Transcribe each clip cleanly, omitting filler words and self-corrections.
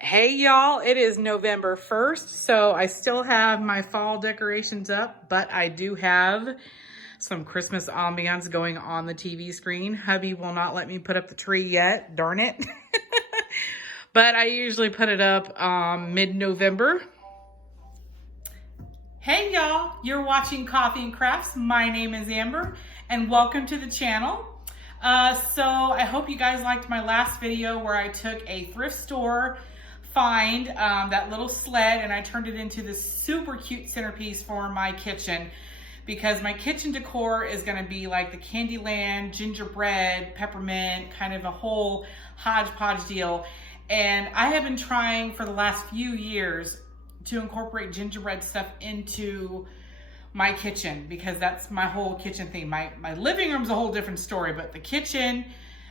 Hey y'all, it is November 1st, so I still have my fall decorations up, but I do have some Christmas ambiance going on the TV screen. Hubby will not let me put up the tree yet, darn it. But I usually put it up mid-November. Hey y'all, you're watching Coffee and Crafts. My name is Amber and welcome to the channel. So I hope you guys liked my last video where I took a thrift store find, that little sled, and I turned it into this super cute centerpiece for my kitchen, because my kitchen decor is going to be like the Candyland, gingerbread, peppermint, kind of a whole hodgepodge deal. And I have been trying for the last few years to incorporate gingerbread stuff into my kitchen, because that's my whole kitchen theme. My living room's a whole different story, but the kitchen,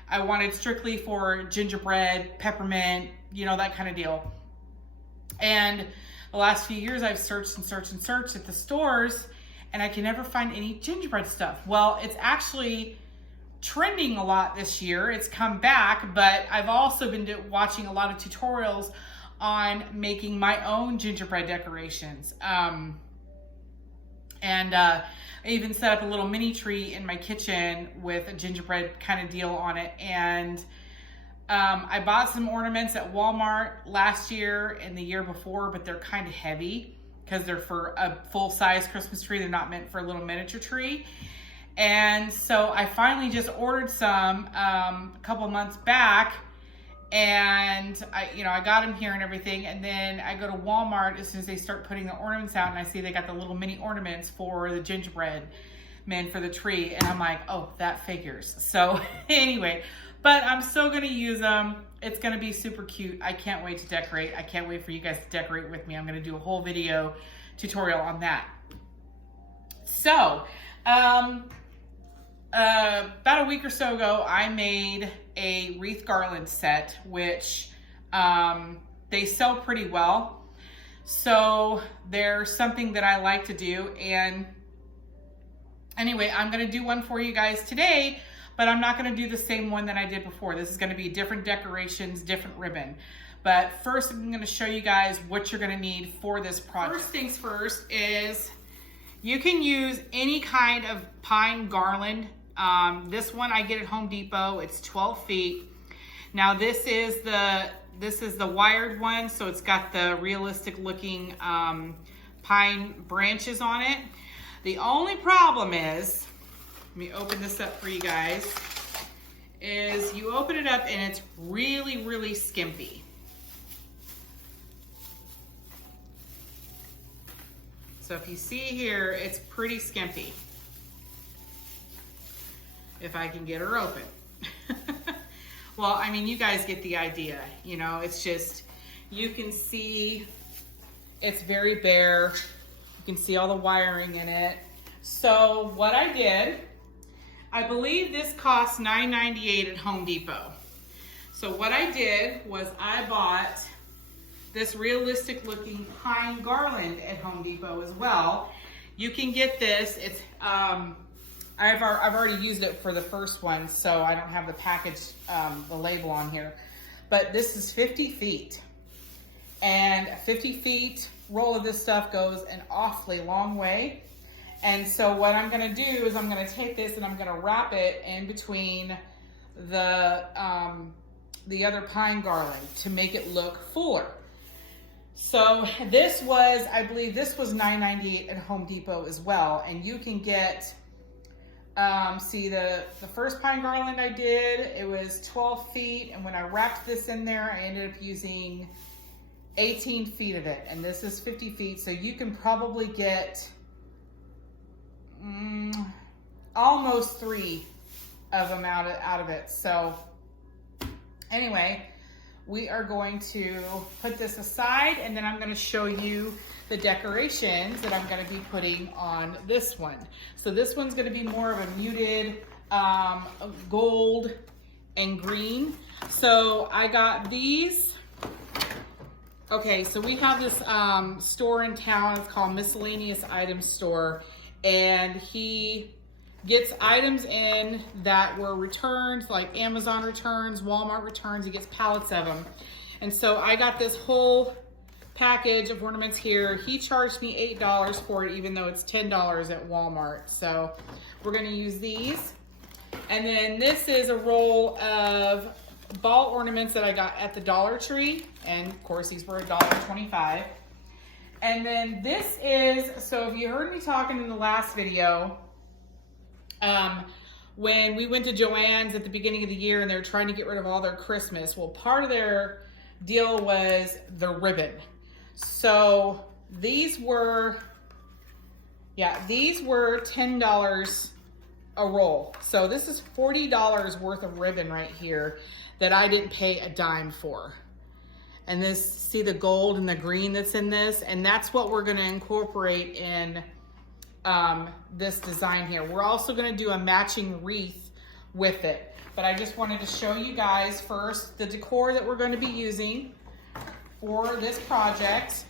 I wanted strictly for gingerbread, peppermint, you know, that kind of deal. And the last few years I've searched and searched and searched at the stores, and I can never find any gingerbread stuff. Well, it's actually trending a lot this year. It's come back, but I've also been watching a lot of tutorials on making my own gingerbread decorations. I even set up a little mini tree in my kitchen with a gingerbread kind of deal on it. And I bought some ornaments at Walmart last year and the year before, but they're kind of heavy because they're for a full-size Christmas tree. They're not meant for a little miniature tree. And so I finally just ordered some a couple months back, and I got them here and everything. And then I go to Walmart as soon as they start putting the ornaments out, and I see they got the little mini ornaments for the gingerbread men for the tree, and I'm like, oh, that figures. So anyway, but I'm still gonna use them. It's gonna be super cute. I can't wait to decorate. I can't wait for you guys to decorate with me. I'm gonna do a whole video tutorial on that. So about a week or so ago, I made a wreath garland set, which they sell pretty well. So they're something that I like to do. And anyway, I'm going to do one for you guys today, but I'm not going to do the same one that I did before. This is going to be different decorations, different ribbon. But first, I'm going to show you guys what you're going to need for this project. First things first is you can use any kind of pine garland. This one I get at Home Depot. It's 12 feet. Now this is the wired one, so it's got the realistic looking pine branches on it. The only problem is, let me open this up for you guys, is you open it up and it's really, really skimpy. So if you see here, it's pretty skimpy. If I can get her open. Well, I mean, you guys get the idea. You know, it's just, you can see it's very bare. You can see all the wiring in it. So what I did, I believe this cost $9.98 at Home Depot. So what I did was I bought this realistic looking pine garland at Home Depot as well. You can get this. It's I've already used it for the first one, so I don't have the package, the label on here. But this is 50 feet. And a 50 feet roll of this stuff goes an awfully long way. And so what I'm gonna do is I'm gonna take this and I'm gonna wrap it in between the other pine garland to make it look fuller. So this was, I believe this was $9.98 at Home Depot as well. And you can get, see the first pine garland I did, it was 12 feet. And when I wrapped this in there, I ended up using 18 feet of it. And this is 50 feet. So you can probably get almost 3 of them out of it. So anyway, we are going to put this aside, and then I'm going to show you the decorations that I'm going to be putting on this one. So this one's going to be more of a muted gold and green. So I got these. Okay, so we have this store in town. It's called Miscellaneous Items Store, and he gets items in that were returned, like Amazon returns, Walmart returns. He gets pallets of them. And so I got this whole package of ornaments here. He charged me $8 for it, even though it's $10 at Walmart. So we're gonna use these. And then this is a roll of ball ornaments that I got at the Dollar Tree. And of course, these were $1.25. And then this is, so if you heard me talking in the last video, when we went to Joann's at the beginning of the year and they were trying to get rid of all their Christmas, well, part of their deal was the ribbon. So these were $10 a roll. So this is $40 worth of ribbon right here that I didn't pay a dime for. And this, see the gold and the green that's in this? And that's what we're gonna incorporate in this design here. We're also gonna do a matching wreath with it. But I just wanted to show you guys first the decor that we're gonna be using for this project.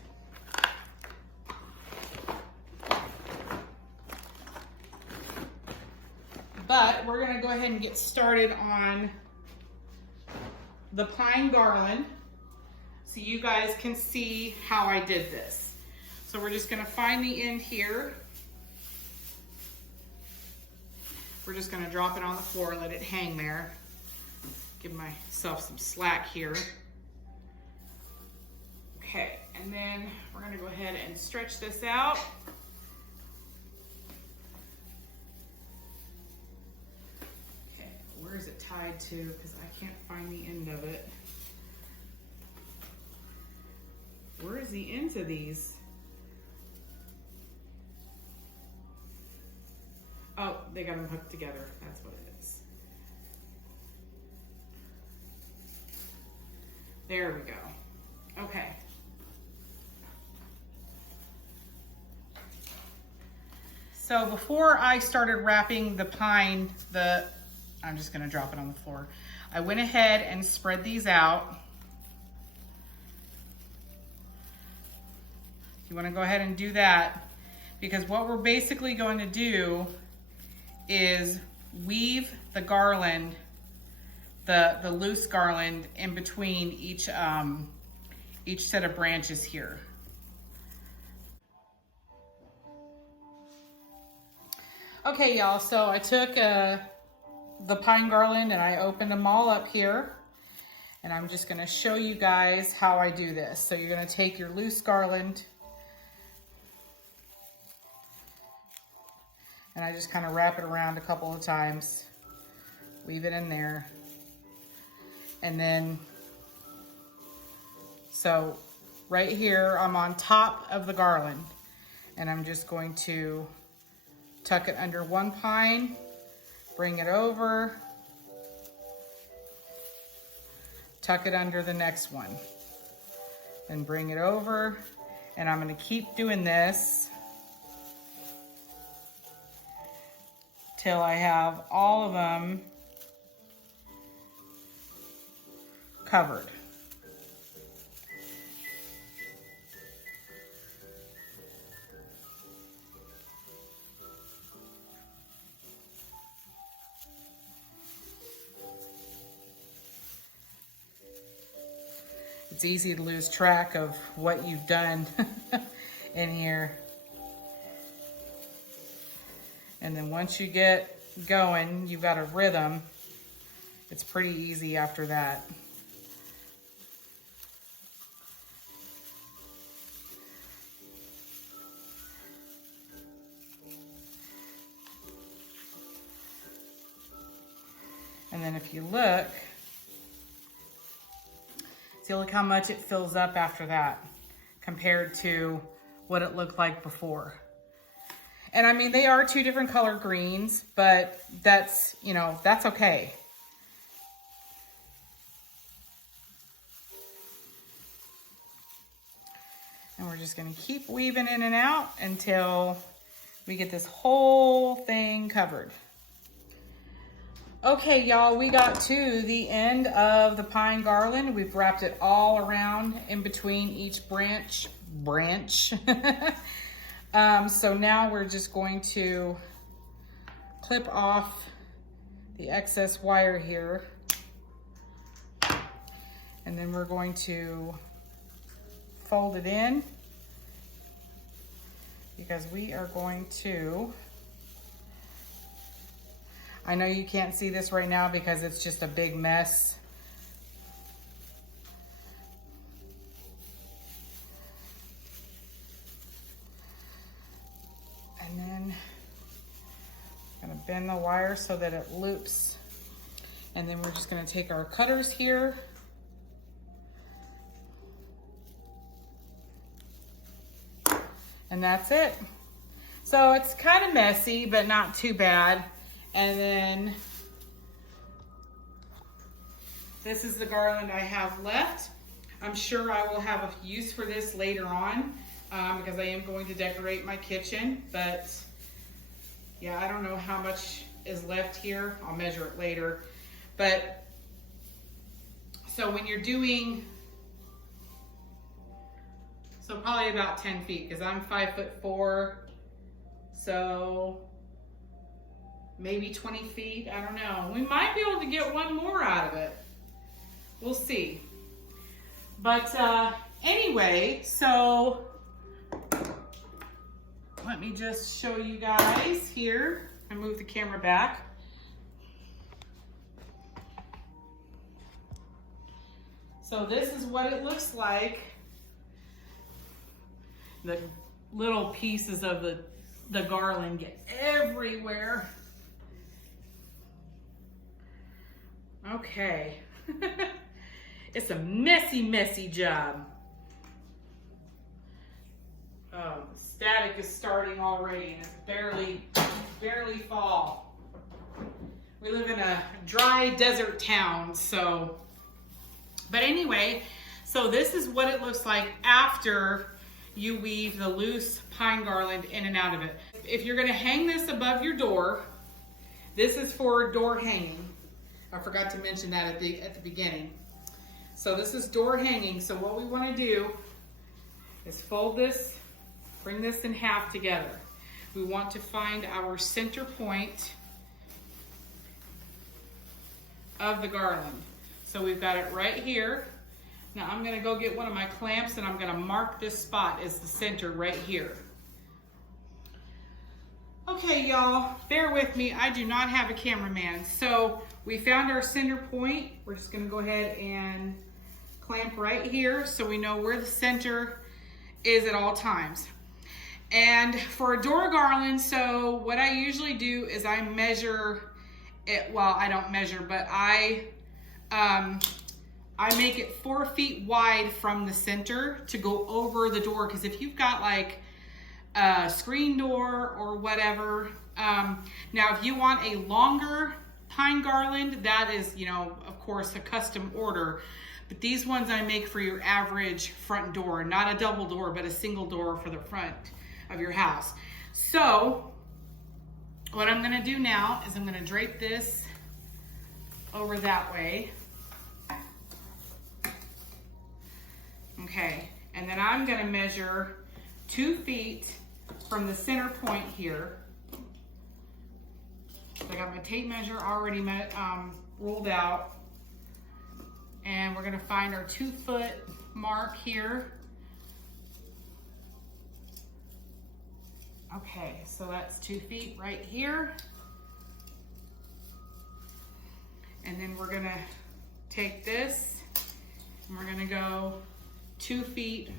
But we're gonna go ahead and get started on the pine garland so you guys can see how I did this. So we're just gonna find the end here. We're just gonna drop it on the floor, let it hang there. Give myself some slack here. Okay, and then we're gonna go ahead and stretch this out. Okay, where is it tied to? Because I can't find the end of it. Where is the ends of these? Oh, they got them hooked together. That's what it is. There we go. Okay. So before I started wrapping the pine, I'm just gonna drop it on the floor. I went ahead and spread these out. You wanna go ahead and do that because what we're basically going to do is weave the garland, the loose garland in between each set of branches here. Okay, y'all, so I took the pine garland and I opened them all up here. And I'm just gonna show you guys how I do this. So you're gonna take your loose garland and I just kind of wrap it around a couple of times, weave it in there. And then, so right here, I'm on top of the garland and I'm just going to tuck it under one pine, bring it over, tuck it under the next one, and bring it over. And I'm gonna keep doing this till I have all of them covered. It's easy to lose track of what you've done in here. And then once you get going, you've got a rhythm. It's pretty easy after that. And then if you look, see, look how much it fills up after that compared to what it looked like before. And I mean, they are two different color greens, but that's, you know, that's okay. And we're just gonna keep weaving in and out until we get this whole thing covered. Okay, y'all, we got to the end of the pine garland. We've wrapped it all around in between each branch. So now we're just going to clip off the excess wire here. And then we're going to fold it in because we are going to, I know you can't see this right now because it's just a big mess. And then I'm gonna bend the wire so that it loops. And then we're just gonna take our cutters here. And that's it. So it's kind of messy, but not too bad. And then this is the garland I have left. I'm sure I will have a use for this later on because I am going to decorate my kitchen. But yeah, I don't know how much is left here. I'll measure it later. But so when you're doing, so probably about 10 feet because I'm 5'4", so maybe 20 feet, I don't know. We might be able to get one more out of it. We'll see. But anyway, so let me just show you guys here. I move the camera back. So this is what it looks like. The little pieces of the garland get everywhere. Okay. It's a messy, messy job. Oh, the static is starting already and it's barely fall. We live in a dry desert town, so. But anyway, so this is what it looks like after you weave the loose pine garland in and out of it. If you're gonna hang this above your door, this is for door hanging. I forgot to mention that at the beginning. So this is door hanging. So what we wanna do is fold this, bring this in half together. We want to find our center point of the garland. So we've got it right here. Now I'm gonna go get one of my clamps and I'm gonna mark this spot as the center right here. Okay, y'all, bear with me. I do not have a cameraman. So we found our center point. We're just gonna go ahead and clamp right here so we know where the center is at all times. And for a door garland, so what I usually do is I measure it, well, I don't measure, but I make it 4 feet wide from the center to go over the door. Because if you've got like a screen door or whatever, now if you want a longer pine garland, that is, you know, of course, a custom order. But these ones I make for your average front door, not a double door, but a single door for the front of your house. So what I'm gonna do now is I'm gonna drape this over that way. Okay, and then I'm gonna measure 2 feet from the center point here. So I got my tape measure already ruled out. And we're gonna find our 2 foot mark here. Okay, so that's 2 feet right here. And then we're gonna take this and we're gonna go 2 feet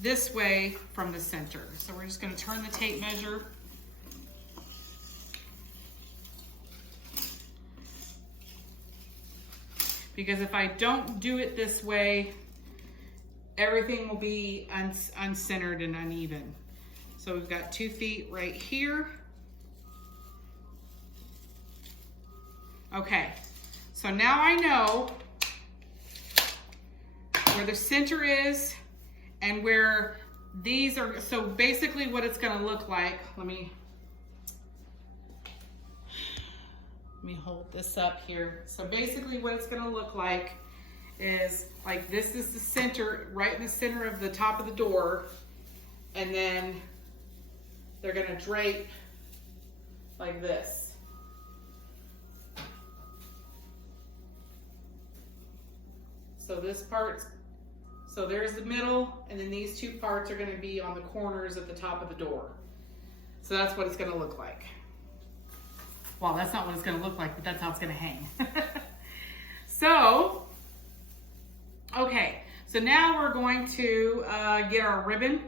this way from the center. So we're just gonna turn the tape measure. Because if I don't do it this way, everything will be uncentered and uneven. So we've got 2 feet right here. Okay, so now I know where the center is and where these are. So basically what it's gonna look like, let me hold this up here. So basically what it's gonna look like is like this is the center, right in the center of the top of the door, and then they're gonna drape like this. So this part, so there's the middle, and then these two parts are going to be on the corners at the top of the door. So that's what it's going to look like. Well, that's not what it's going to look like, but that's how it's going to hang. So, okay, so now we're going to get our ribbon,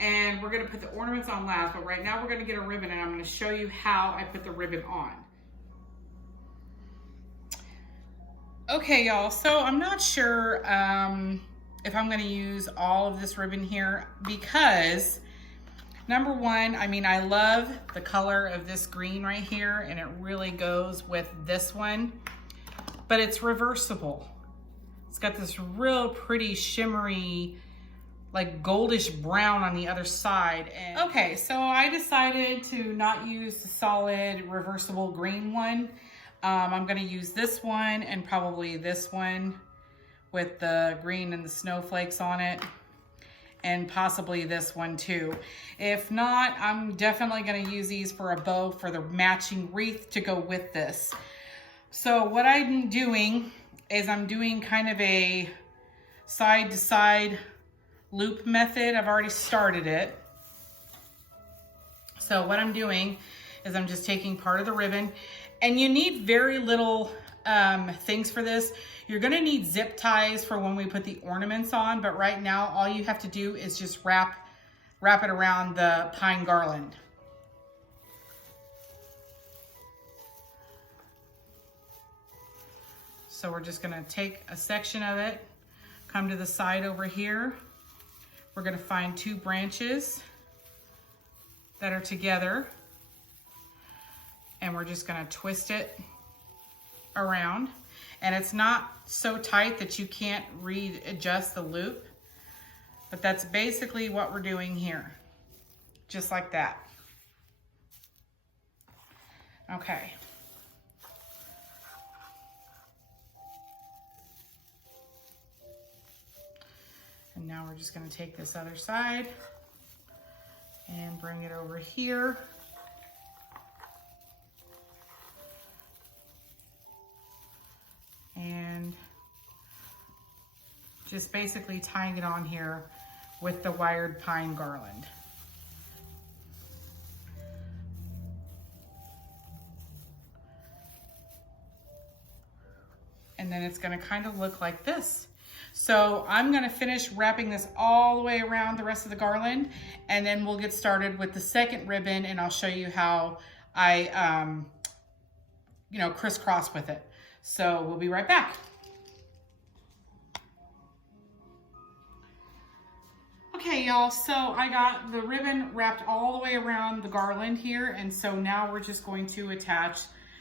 and we're going to put the ornaments on last, but right now we're going to get a ribbon, and I'm going to show you how I put the ribbon on. Okay, y'all, so I'm not sure if I'm going to use all of this ribbon here because number one, I mean, I love the color of this green right here, and it really goes with this one, but it's reversible. It's got this real pretty shimmery, like goldish brown on the other side. And okay, so I decided to not use the solid reversible green one. I'm gonna use this one and probably this one with the green and the snowflakes on it, and possibly this one too. If not, I'm definitely gonna use these for a bow for the matching wreath to go with this. So what I'm doing is I'm doing kind of a side to side loop method. I've already started it. So what I'm doing is I'm just taking part of the ribbon, and you need very little things for this. You're gonna need zip ties for when we put the ornaments on, but right now all you have to do is just wrap it around the pine garland. So we're just gonna take a section of it, come to the side over here. We're gonna find two branches that are together, and we're just gonna twist it around. And it's not so tight that you can't readjust the loop, but that's basically what we're doing here. Just like that. Okay. And now we're just gonna take this other side and bring it over here. And just basically tying it on here with the wired pine garland. And then it's gonna kind of look like this. So I'm gonna finish wrapping this all the way around the rest of the garland, and then we'll get started with the second ribbon, and I'll show you how I, crisscross with it. So we'll be right back. Okay, y'all, so I got the ribbon wrapped all the way around the garland here, and so now we're just going to attach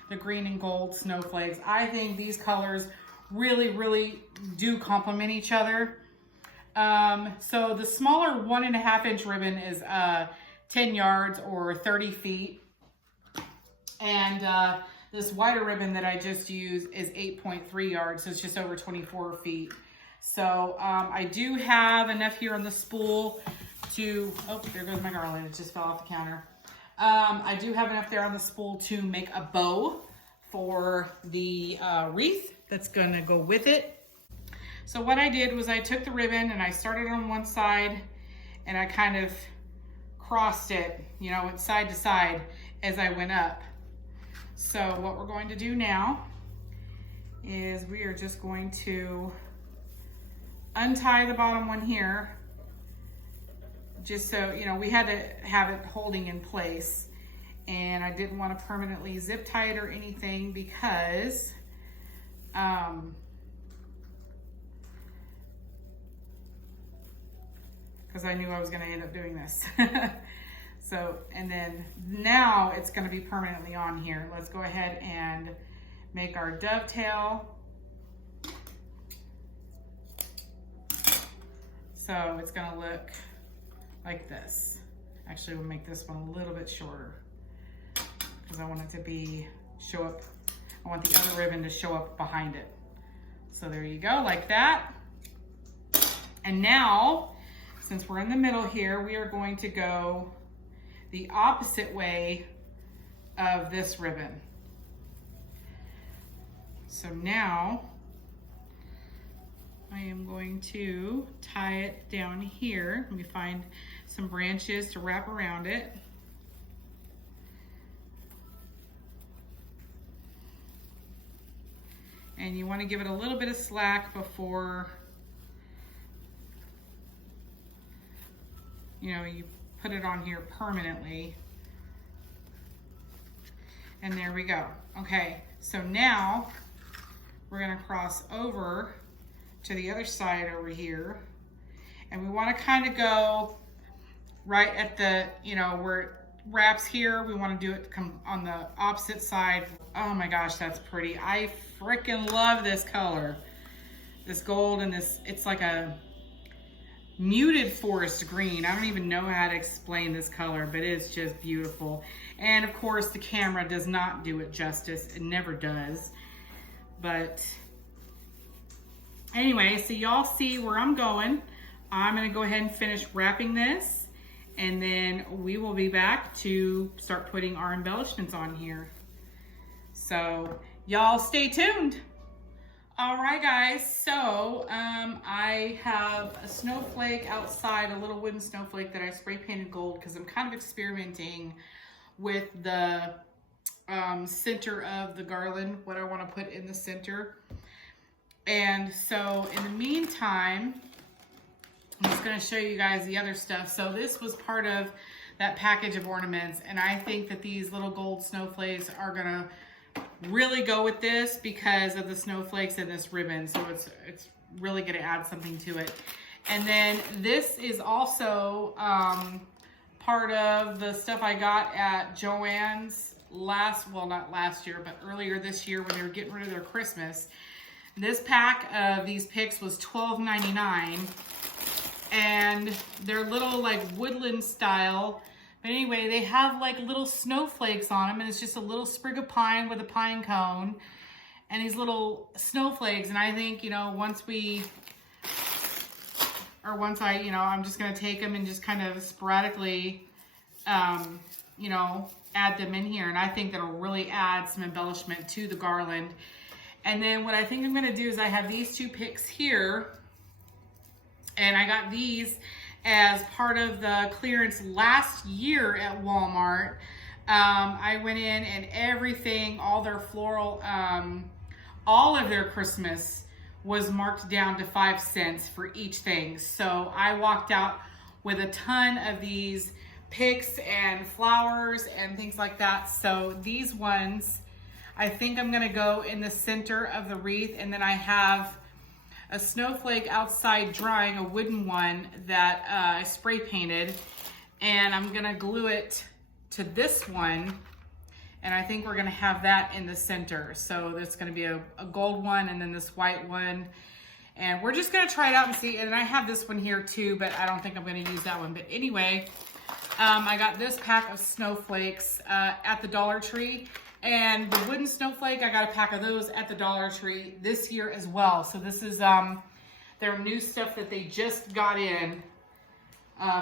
the green and gold snowflakes. I think these colors really, really do complement each other. So the smaller 1.5 inch ribbon is 10 yards or 30 feet. And this wider ribbon that I just used is 8.3 yards, so it's just over 24 feet. So I do have enough here on the spool to, oh, there goes my garland, it just fell off the counter. I do have enough there on the spool to make a bow for the wreath that's gonna go with it. So what I did was I took the ribbon and I started on one side and I kind of crossed it, went side to side as I went up. So what we're going to do now is we are just going to untie the bottom one here, just so, we had to have it holding in place. And I didn't want to permanently zip tie it or anything because I knew I was going to end up doing this. So, and then now it's going to be permanently on here. Let's go ahead and make our dovetail. So it's going to look like this. Actually, we'll make this one a little bit shorter because I want it to show up. I want the other ribbon to show up behind it. So there you go, like that. And now, since we're in the middle here, we are going to go the opposite way of this ribbon. So now I am going to tie it down here. Let me find some branches to wrap around it. And you want to give it a little bit of slack before, you know, you put it on here permanently. And there we go. Okay, so now we're gonna cross over to the other side over here. And we wanna kind of go right at the, you know, where it wraps here. We wanna do it come on the opposite side. Oh my gosh, that's pretty. I freaking love this color. This gold and this, it's like a muted forest green. I don't even know how to explain this color, but it's just beautiful. And of course the camera does not do it justice. It never does. But anyway, so y'all see where I'm going. I'm gonna go ahead and finish wrapping this, and then we will be back to start putting our embellishments on here. So y'all stay tuned. All right, guys, so I have a snowflake outside, a little wooden snowflake that I spray painted gold because I'm kind of experimenting with the center of the garland, what I want to put in the center. And so in the meantime, I'm just going to show you guys the other stuff. So this was part of that package of ornaments, and I think that these little gold snowflakes are going to really go with this because of the snowflakes and this ribbon. So it's really going to add something to it. And then this is also part of the stuff I got at Joann's well, not last year, but earlier this year when they were getting rid of their Christmas. This pack of these picks was $12.99, and they're little like woodland style. But anyway, they have like little snowflakes on them, and it's just a little sprig of pine with a pine cone and these little snowflakes. And I think, you know, once I, you know, I'm just going to take them and just kind of sporadically, you know, add them in here. And I think that'll really add some embellishment to the garland. And then what I think I'm going to do is I have these two picks here, and I got these as part of the clearance last year at Walmart. I went in and everything, all their floral, all of their Christmas was marked down to 5 cents for each thing. So I walked out with a ton of these picks and flowers and things like that. So these ones, I think I'm gonna go in the center of the wreath, and then I have a snowflake outside drying, a wooden one that I spray painted, and I'm gonna glue it to this one, and I think we're gonna have that in the center. So there's gonna be a gold one and then this white one, and we're just gonna try it out and see. And I have this one here too, but I don't think I'm gonna use that one. But anyway, I got this pack of snowflakes at the Dollar Tree. And the wooden snowflake, I got a pack of those at the Dollar Tree this year as well. So this is their new stuff that they just got in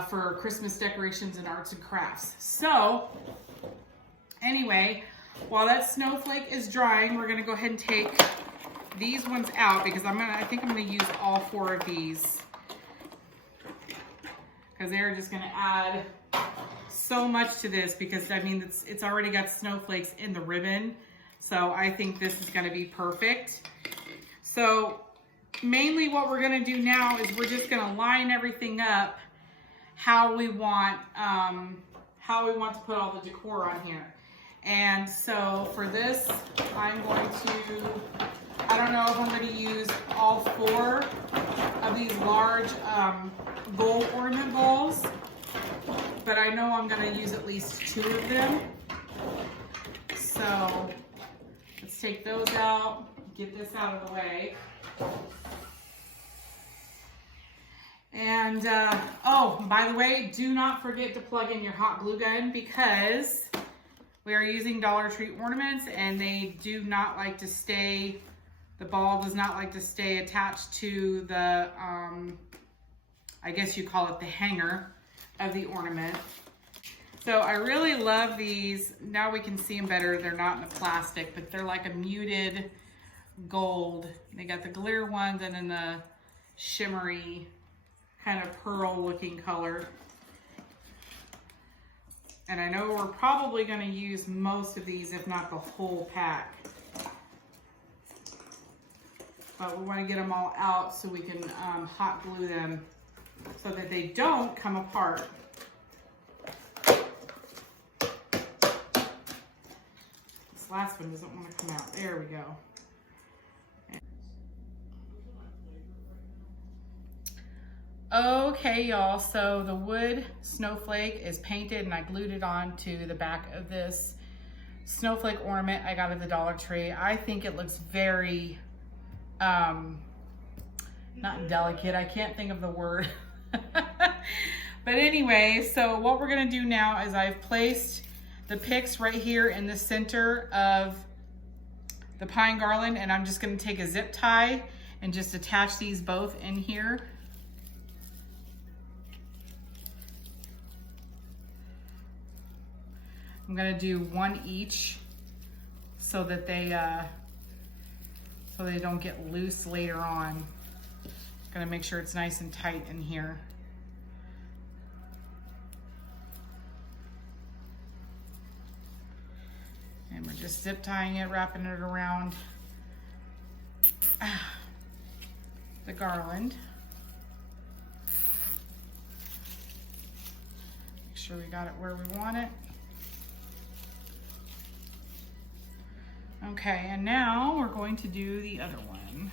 for Christmas decorations and arts and crafts. So anyway, while that snowflake is drying, we're gonna go ahead and take these ones out because I think I'm gonna use all 4 of these because they're just gonna add so much to this, because I mean it's already got snowflakes in the ribbon, so I think this is going to be perfect. So mainly what we're going to do now is we're just going to line everything up how we want to put all the decor on here. And so for this, I'm going to, I don't know if I'm going to use all 4 of these large gold ornament balls, but I know I'm going to use at least 2 of them. So let's take those out, get this out of the way. And, oh, by the way, do not forget to plug in your hot glue gun because we are using Dollar Tree ornaments and they do not like to stay, the ball does not like to stay attached to the, I guess you call it the hanger of the ornament. So I really love these. Now we can see them better. They're not in the plastic, but they're like a muted gold. They got the glitter ones and then the shimmery, kind of pearl looking color. And I know we're probably going to use most of these, if not the whole pack. But we want to get them all out so we can hot glue them so that they don't come apart. This last one doesn't want to come out. There we go. Okay, y'all, so the wood snowflake is painted and I glued it onto the back of this snowflake ornament I got at the Dollar Tree. I think it looks very, not delicate, I can't think of the word. But anyway, so what we're gonna do now is I've placed the picks right here in the center of the pine garland, and I'm just gonna take a zip tie and just attach these both in here. I'm gonna do one each so that they don't get loose later on. Gonna make sure it's nice and tight in here. And we're just zip tying it, wrapping it around the garland. Make sure we got it where we want it. Okay, and now we're going to do the other one.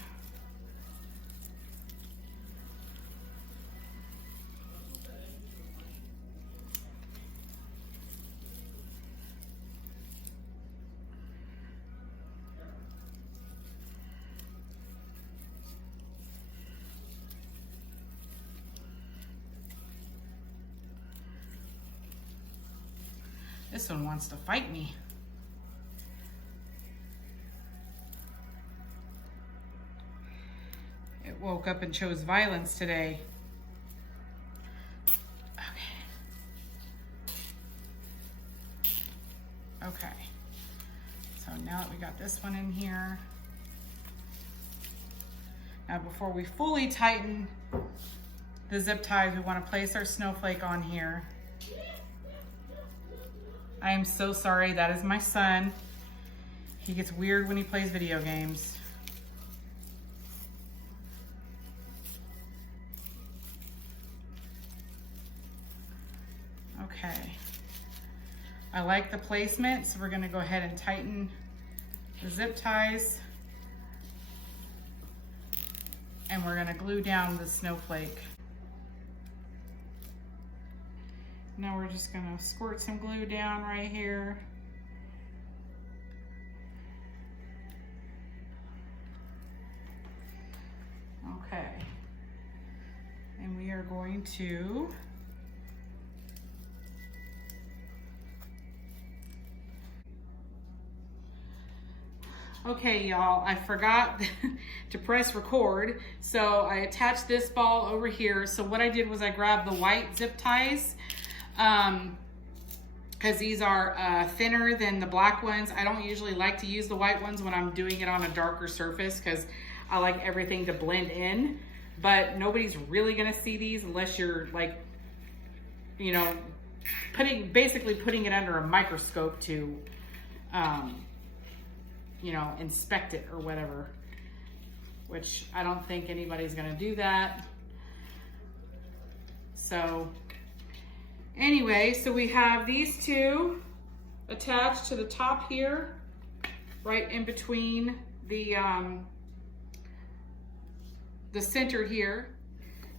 This one wants to fight me. It woke up and chose violence today. Okay. So now that we got this one in here. Now before we fully tighten the zip ties, we want to place our snowflake on here. I am so sorry, that is my son. He gets weird when he plays video games. Okay. I like the placement, so we're gonna go ahead and tighten the zip ties. And we're gonna glue down the snowflake. Now we're just gonna squirt some glue down right here. Okay. And we are going to okay, y'all, I forgot to press record. So I attached this ball over here. So what I did was I grabbed the white zip ties, because these are thinner than the black ones. I don't usually like to use the white ones when I'm doing it on a darker surface because I like everything to blend in, but nobody's really gonna see these unless you're like, you know, basically putting it under a microscope to, you know, inspect it or whatever, which I don't think anybody's gonna do that. So anyway, so we have these two attached to the top here, right in between the center here.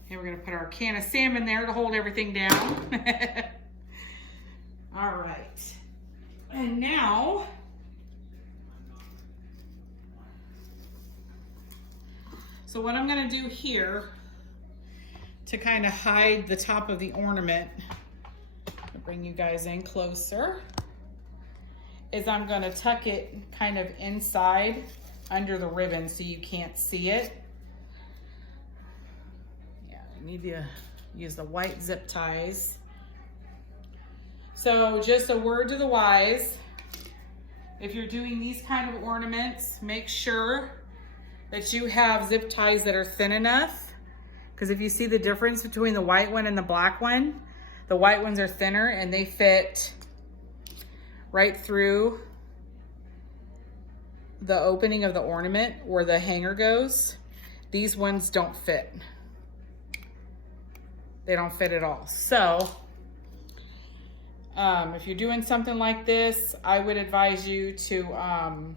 And we're gonna put our can of salmon there to hold everything down. All right, and now, so what I'm gonna do here to kind of hide the top of the ornament, I'll bring you guys in closer, is I'm gonna tuck it kind of inside under the ribbon so you can't see it. Yeah, I need to use the white zip ties. So just a word to the wise, if you're doing these kind of ornaments, make sure that you have zip ties that are thin enough Because if you see the difference between the white one and the black one, the white ones are thinner and they fit right through the opening of the ornament where the hanger goes. These ones don't fit. They don't fit at all. So if you're doing something like this, I would advise you to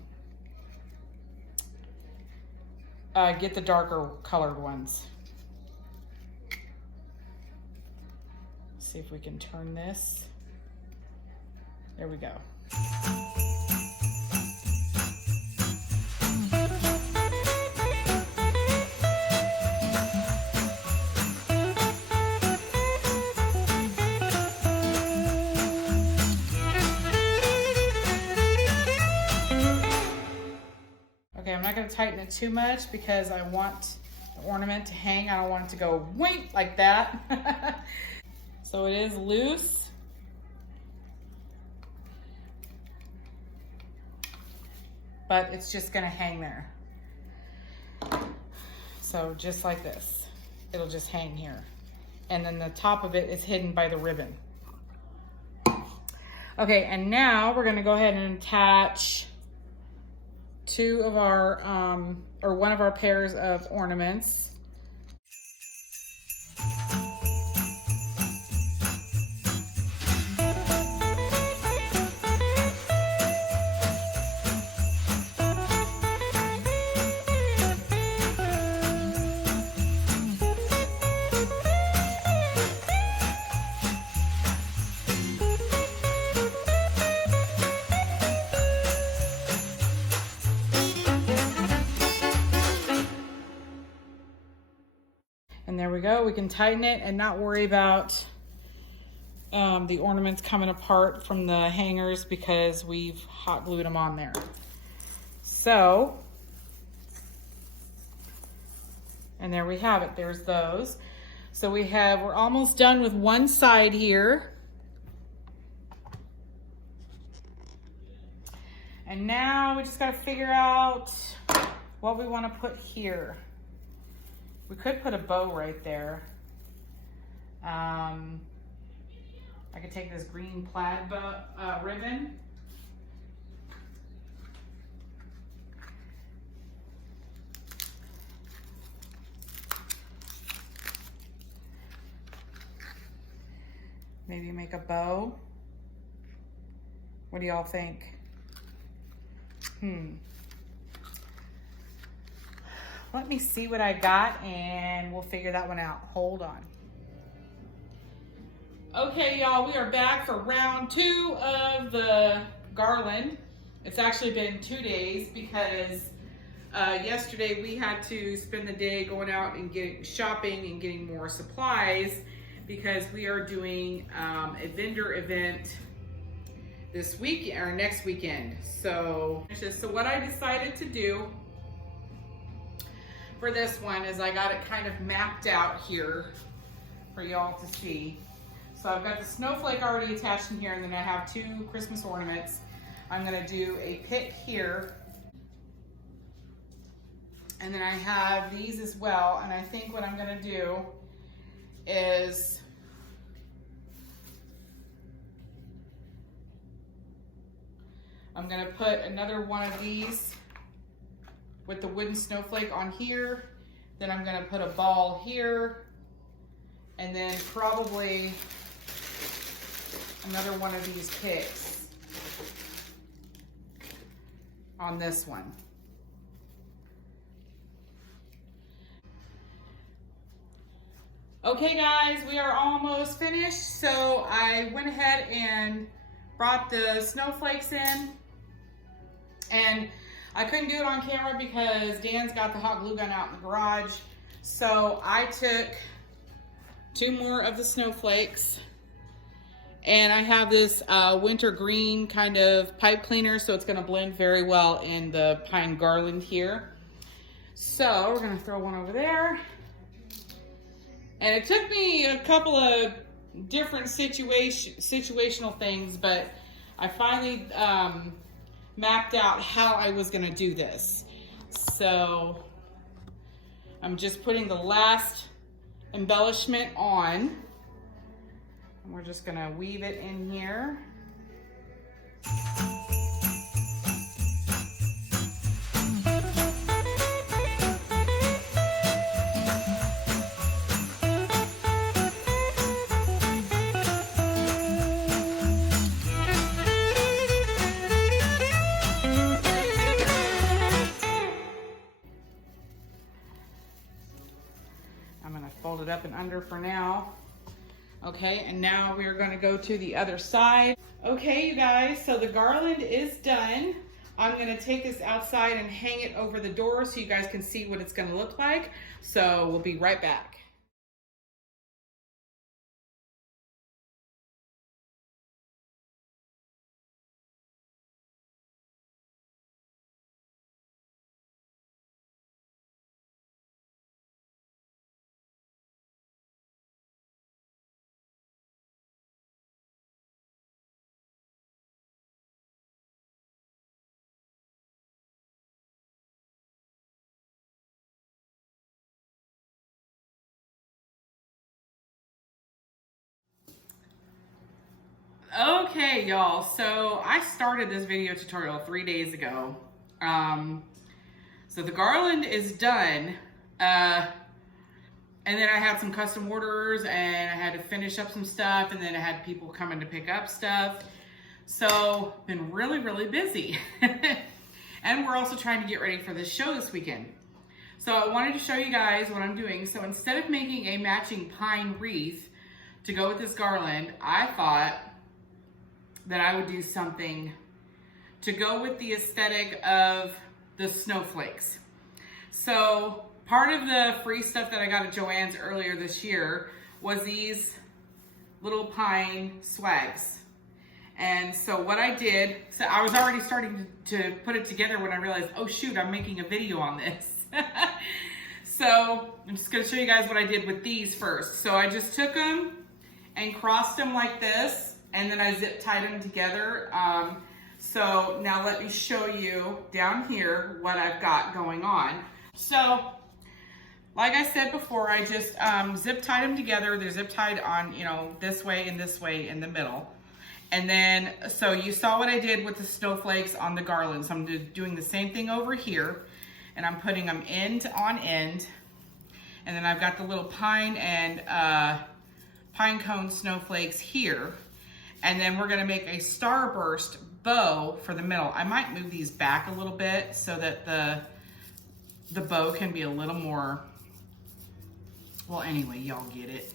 get the darker colored ones. See if we can turn this. There we go. Okay, I'm not going to tighten it too much because I want the ornament to hang. I don't want it to go wink like that. So it is loose. But it's just going to hang there. So just like this. It'll just hang here. And then the top of it is hidden by the ribbon. Okay, and now we're going to go ahead and attach two of our, or one of our pairs of ornaments. And there we go. We can tighten it and not worry about the ornaments coming apart from the hangers because we've hot glued them on there. So, and there we have it. There's those. So we're almost done with one side here. And now we just got to figure out what we want to put here. We could put a bow right there. I could take this green plaid ribbon. Maybe make a bow. What do y'all think? Let me see what I got and we'll figure that one out. Hold on. Okay, y'all, we are back for round 2 of the garland. It's actually been 2 days because yesterday we had to spend the day going out and shopping and getting more supplies because we are doing a vendor event this week or next weekend. So what I decided to do for this one is I got it kind of mapped out here for y'all to see. So I've got the snowflake already attached in here, and then I have 2 Christmas ornaments. I'm gonna do a pick here. And then I have these as well. And I think what I'm gonna do is I'm gonna put another one of these with the wooden snowflake on here. Then I'm gonna put a ball here, and then probably another one of these picks on this one. Okay guys, we are almost finished. So I went ahead and brought the snowflakes in, and I couldn't do it on camera because Dan's got the hot glue gun out in the garage. So I took 2 more of the snowflakes, and I have this winter green kind of pipe cleaner, so it's gonna blend very well in the pine garland here. So we're gonna throw one over there. And it took me a couple of different situational things, but I finally mapped out how I was gonna do this. So I'm just putting the last embellishment on. And we're just gonna weave it in here. Fold it up and under for now. Okay, and now we're gonna go to the other side. Okay, you guys, so the garland is done. I'm gonna take this outside and hang it over the door so you guys can see what it's gonna look like. So we'll be right back. Okay, y'all, so I started this video tutorial 3 days ago. So the garland is done. And then I had some custom orders and I had to finish up some stuff, and then I had people coming to pick up stuff. So been really, really busy. And we're also trying to get ready for this show this weekend. So I wanted to show you guys what I'm doing. So instead of making a matching pine wreath to go with this garland, I thought that I would do something to go with the aesthetic of the snowflakes. So part of the free stuff that I got at Joann's earlier this year was these little pine swags. And so what I did, so I was already starting to put it together when I realized, oh shoot, I'm making a video on this. So I'm just gonna show you guys what I did with these first. So I just took them and crossed them like this, and then I zip tied them together. So now let me show you down here what I've got going on. So like I said before, I just zip tied them together. They're zip tied on, you know, this way and this way in the middle. And then, so you saw what I did with the snowflakes on the garland. So I'm doing the same thing over here, and I'm putting them end on end. And then I've got the little pine and pine cone snowflakes here. And then we're gonna make a starburst bow for the middle. I might move these back a little bit so that the bow can be a little more, well, anyway, y'all get it.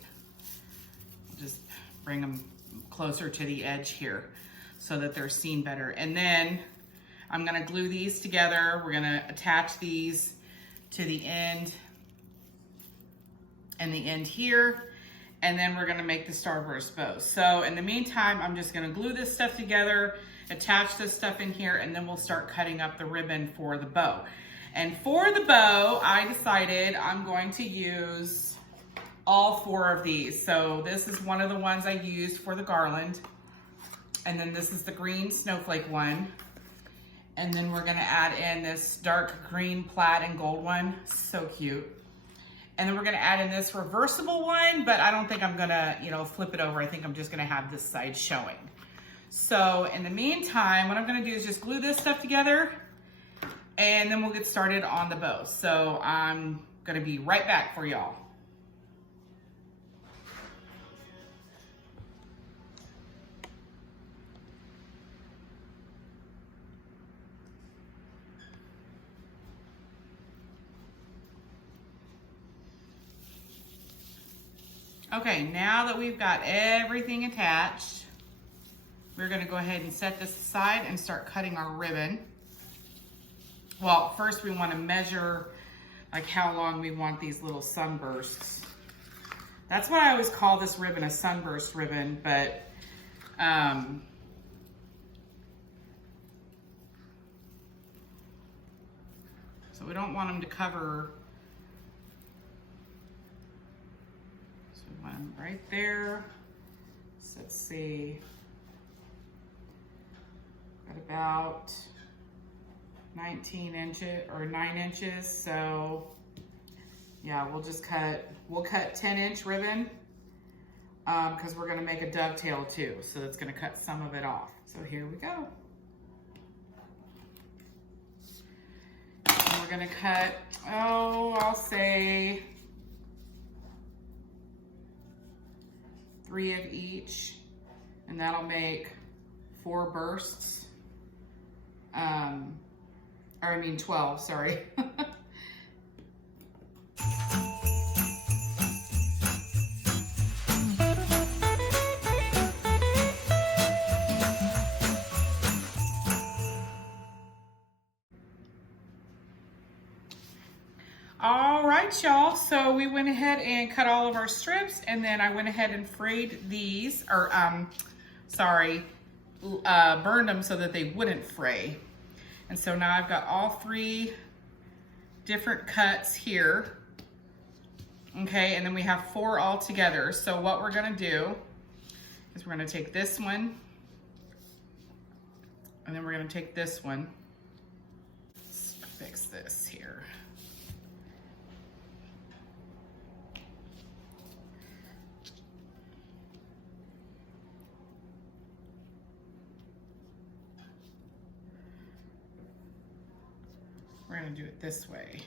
Just bring them closer to the edge here so that they're seen better. And then I'm gonna glue these together. We're gonna attach these to the end and the end here. And then we're gonna make the starburst bow. So in the meantime, I'm just gonna glue this stuff together, attach this stuff in here, and then we'll start cutting up the ribbon for the bow. And for the bow, I decided I'm going to use all 4 of these. So this is one of the ones I used for the garland. And then this is the green snowflake one. And then we're gonna add in this dark green plaid and gold one. So cute. And then we're gonna add in this reversible one, but I don't think I'm gonna, you know, flip it over. I think I'm just gonna have this side showing. So in the meantime, what I'm gonna do is just glue this stuff together, and then we'll get started on the bow. So I'm gonna be right back for y'all. Okay, now that we've got everything attached, we're gonna go ahead and set this aside and start cutting our ribbon. Well, first we wanna measure like how long we want these little sunbursts. That's why I always call this ribbon a sunburst ribbon, but so we don't want them to cover. One right there. So let's see, got about 19 inches or 9 inches. So Yeah, we'll cut 10-inch ribbon because we're gonna make a dovetail too. So that's gonna cut some of it off. So here we go. And we're gonna cut, I'll say 3 of each, and that'll make 4 bursts. Or I mean 12, sorry. All right, y'all, so we went ahead and cut all of our strips, and then I went ahead and frayed these, or burned them so that they wouldn't fray. And so now I've got all 3 different cuts here. Okay, and then we have 4 all together. So what we're gonna do is we're gonna take this one, and then we're gonna take this one. Let's fix this here. We're gonna do it this way.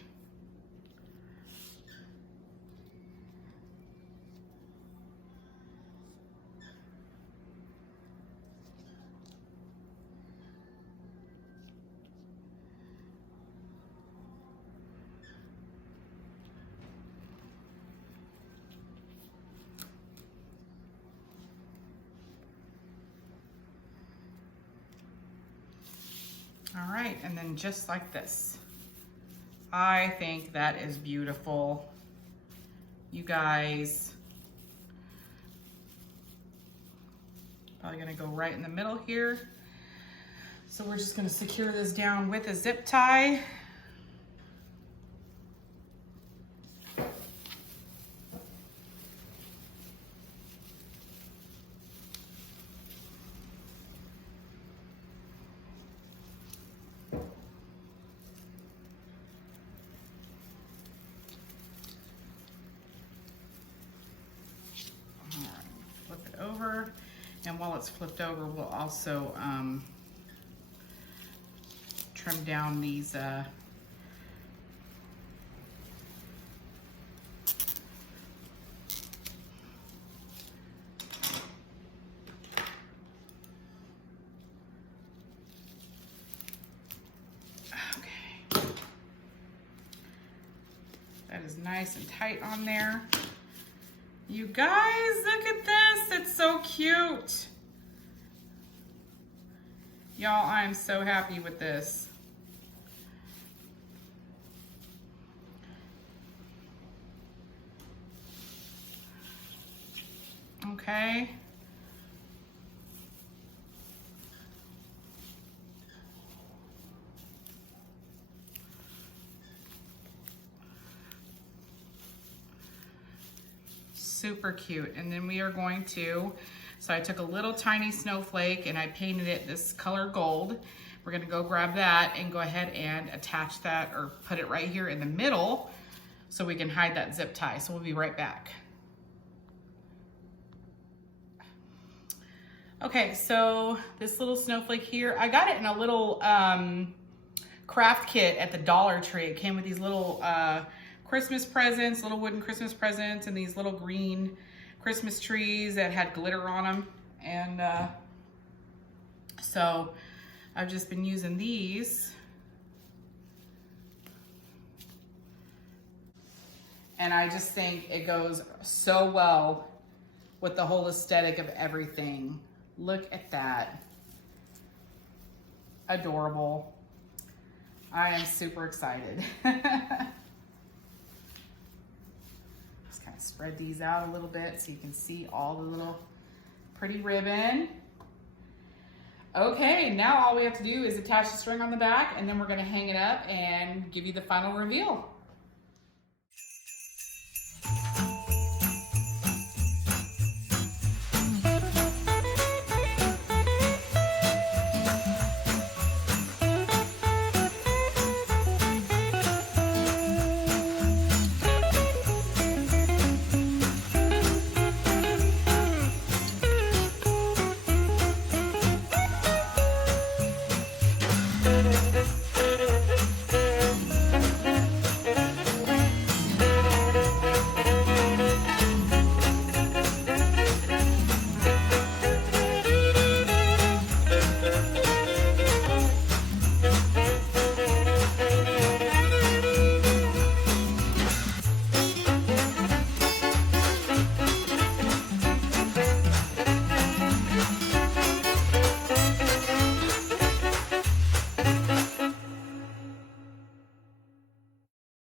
All right, and then just like this. I think that is beautiful. You guys, probably gonna go right in the middle here. So we're just gonna secure this down with a zip tie. Over, and while it's flipped over, we'll also trim down these okay. That is nice and tight on there. You guys, look at this. It's so cute. Y'all, I'm so happy with this. Okay. Super cute. And then we are going to, so I took a little tiny snowflake and I painted it this color gold. We're gonna go grab that and go ahead and attach that or put it right here in the middle so we can hide that zip tie. So we'll be right back. Okay, so this little snowflake here, I got it in a little craft kit at the Dollar Tree. It came with these little Christmas presents, little wooden Christmas presents, and these little green Christmas trees that had glitter on them. And so I've just been using these. And I just think it goes so well with the whole aesthetic of everything. Look at that. Adorable. I am super excited. Spread these out a little bit so you can see all the little pretty ribbon. Okay, now all we have to do is attach the string on the back, and then we're gonna hang it up and give you the final reveal.